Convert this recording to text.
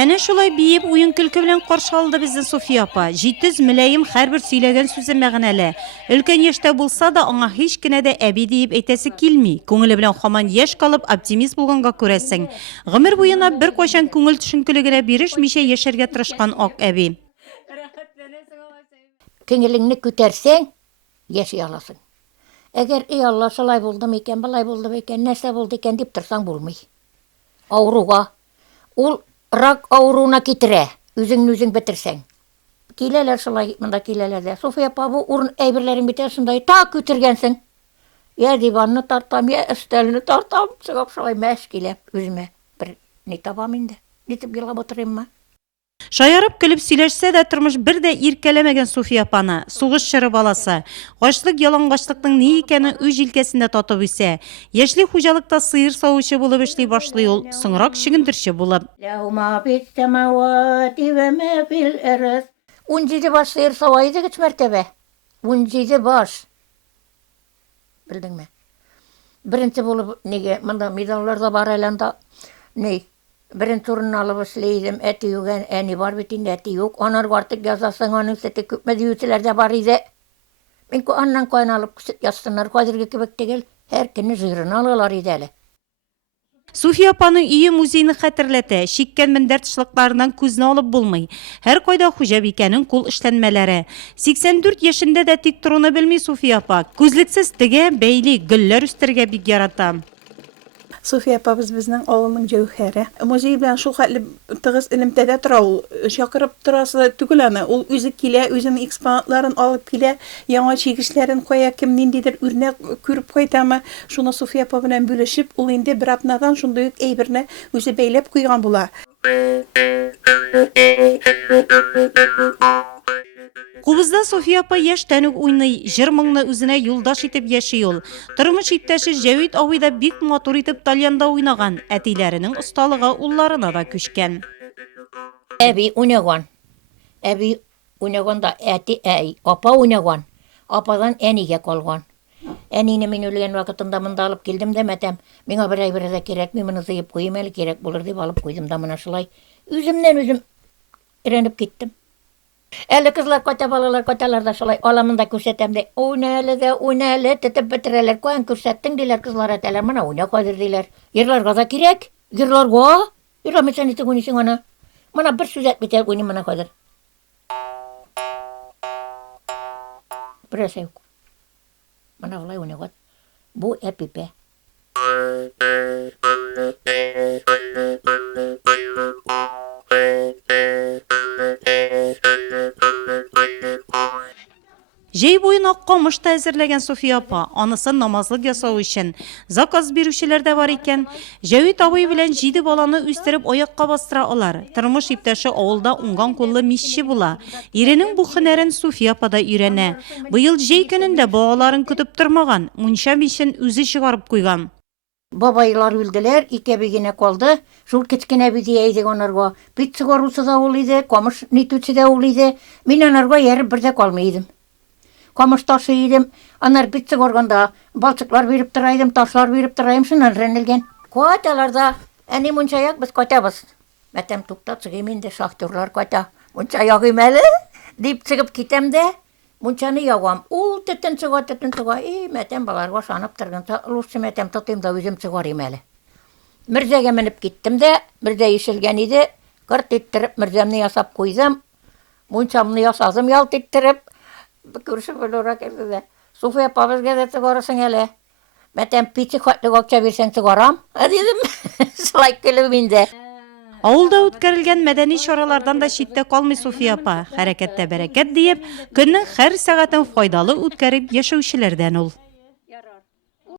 Әнә шулай биеп, уен көлке белән каршы алды безне Суфия апа. Җитез мөлаем һәрбер сөйләгән сүзе мәгънәле. Өлкән яшьтә булса да, аңа һич кенә дә әби диеп әйтәсе килми. Күңеле белән һаман яшь калып, оптимист булганга күрәсең. Гомер буена бер кайчан күңел төшенкелегенә бирешмичә яшәргә тырышкан ак әби. Күңелеңне күтәрсәң, яши аласың. Әгәр Алла шулай булды микән, былай булды микән, нәрсә булды икән дип торсаң булмый. Ауруга. Ул рак ауруына китерә, үзеңне үзең бетерсәң. Киләләр шулай, монда киләләр дә. Суфия апа, бу урын әйберләрен бит шундай так күтергәнсең. Я диванны тартам, я өстәлне тартам, чыгып шулай мәш килә үземә. Бер ни табам инде. Нитеп елап утырыйммы? Шаярып көлеп сөйләшсә дә тормыш бер дә иркәләмәгән Суфия апаны. Сугыш чыры баласы. Ачлык ялангачлыкның ни икәнен үз җилкәсендә татып үсә. Яшьлек хуҗалыкта сыер савучы булып эшли башлый ул, соңрак чигендерче булып. 17 баш сыер сава иде үч мәртәбә. 17 баш. Белдеңме? Беренче булып нигә монда медальләр да бар әлендә. Ни? Беренче урынны алып эшләйдем, әти юган, әни бар бит инде, әти юк. Анар артык язасың, аның сәте күпме диючеләр дә бар иде. Мин аннан кайын алып күсеп ястыннар, хәзерге кебек түгел, һәр көнне жирен алалар иде әле. Суфия апаның өе музейны хәтерләтә. Шиккән мендәр тышлыкларынан күзне алып булмый. Һәр кайда хуҗабикәнең кул эшләнмәләре. 84 яшендә дә тик торуны белми Суфия апа. Күзлексез тегә, бәйли, гөлләр үстергә бик ярата. Суфия апабыз безнең авылның җәүһәре. Музей белән шул хәтле тыгыз элемтәдә тора ул. Чакырып торасы түгел аны. Ул үзе килә, үзенең экспонатларын алып килә, яңа чигешләрен кая, кем ниндидер үрнәк күреп кайтамы, шуны Суфия апа белән бүлешеп, ул инде бер атнадан шундый ук әйберне үзе бәйләп куйган була. Кубызда Суфия апа яшьтән үк уйный, җыр-моңны үзенә юлдаш итеп яши ул. Тормыш иптәше Җәвит абый да бик матур итеп тальянда уйнаган, әтиләренең осталыгы улларына да күчкән. Әби уйнаган. Әби уйнаганда әти апа уйнаган. Ападан әнигә калган. Әнине мин үлгән вакытында монда алып килдем дә мәтәм. Миңа бер әйбер дә кирәк, мин моны зыеп куйым әле, кирәк булыр дип алып куйдым да моны шулай. Үземнән үзем иренеп киттем. Әле кызлар кайта, балалар кайталар да шулай аламын да күрсәтәм дә. Уйна әле, тетеп бетерәләр. Каян күрсәттең диләр кызлар әтәләр. Моны уйна хәзер диләр. Йырларга да кирәк. Йырларга. Йырамыйсың итеп уйныйсың аны. Моны бер сүз әйтмәтә уйный моны хәзер. Берәсә юк. Моны улай уйнаган. Бу әпипә. Җәй буена камыш та әзерләгән Суфия апа, анысын намазлык ясау өчен. Заказ бирүчеләр дә бар икән. Җәвит абый белән 7 баланы үстереп аякка бастыра алар. Тормыш иптәше авылда уңган куллы мисче була. Иренең бу һөнәрен Суфия апа да өйрәнә. Быел җәй көнендә балаларын көтеп тормаган, мунча мичен үзе чыгарып куйган. Бабайлар үлделәр, ике бигенә калды. Шул кечкенә бидия иде анарга. Бит чыгарусы да ул иде, камыш нитүче дә ул иде. Мин анарга ярып бер дә калмый идем. Камыш ташы идем, анар бит чыгарганда балчыклар биреп тора идем, ташлар биреп тора идем, шуннан рәнелгән. Кайталарда, әни мунчаяк без кайтабыз. Мәтәм тукта чыгыйм инде, шахтерлар кайта. Мунчаяк имәле дип чыгып китәм дә, мунчаны ягам. Ул төтен чыга. Мәтәм баларга шанып торганча, лучше мәтәм тотыйм да үзем чыгарым әле. Мирзәгә менеп киттем дә, мирзә ишелгән иде, кырт иттереп мирзәмне ясап куйдым. Мунчамны ясадым ялт иттереп. Күрші бөліра келді де. Суфия апабызға да чыгарасың әле. Мәтәм пичі қатлық акча берсең чыгарам. Дедім, шылай келіп инде. Авылда үткәрелгән мәдәни чаралардан да читтә калмый Суфия апа. Хәрәкәттә бәрәкәт диеп, көннең һәр сәгатен файдалы үткәреп яшәүчеләрдән ул.